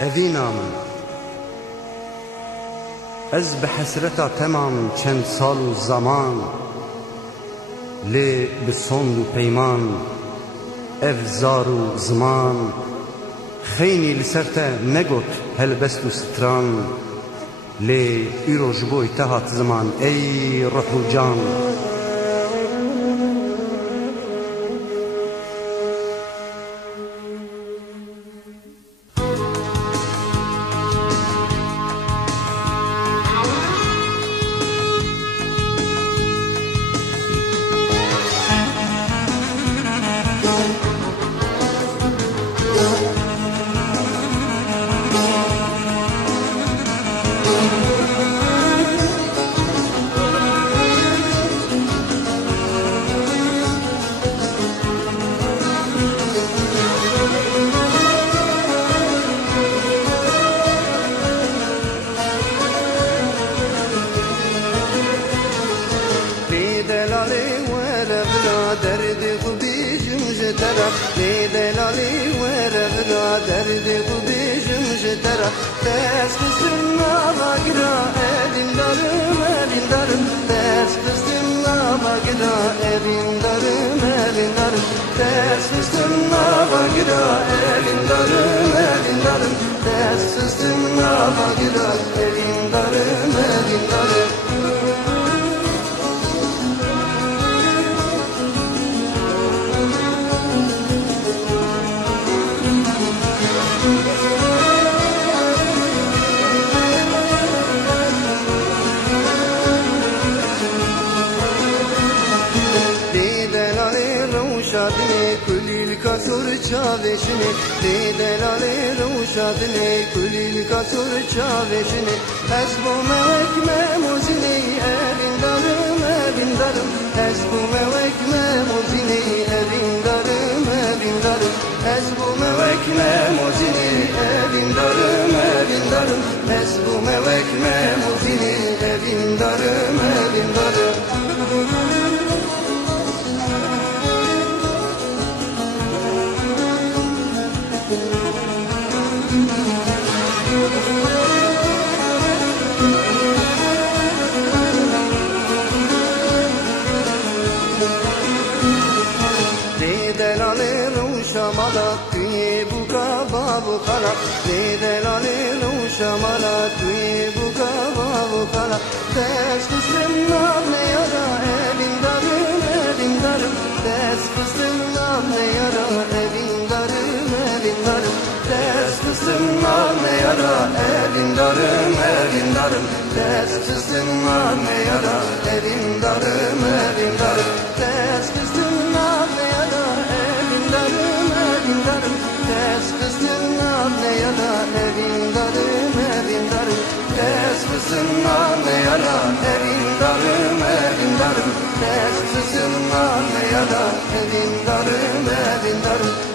Evîna min ez bi hesreta temam çend sal û zaman lê bi sond û peyman ev zar û ziman xeynî li ser te negot helbest û stran lê îro ji bo te hat ziman ey ruh û can. Derdi kubijim jetara, ne delali werevla. Derdi kubijim jetara, ters kısımla bagira evin darım evin darım. Ters kısımla bagira evin darım evin darım. Ters kısımla bagira evin darım evin darım. Ters kısımla bagira evin darım evin darım. Kulil kasur çaveşini, delale roşadne. Kulil kasur çaveşini, esbu mevek memuzini. Evin darım, evin darım. Esbu mevek memuzini. Evin darım, evin darım. Esbu mevek memuzini. Evin darım, evin darım. Esbu mevek memuzini. Evin darım, evin darım. Şamalat tuye buka babu kala, ne delale şamalat tuye buka babu kala. Ters kısımla ne yara evin darım evin darım. Ters kısımla ne yara evin darım evin darım. Ters kısımla ne yara evin darım evin darım. Ters kısımla ne yara evin darım evin darım. Ters kısımla ne yara evin darım evin darım. Ters kısımla ne yara evin darım evin darım. Ters kısımla ne yara evin darım evin darım. Ters kısımla ne yara evin darım evin darım.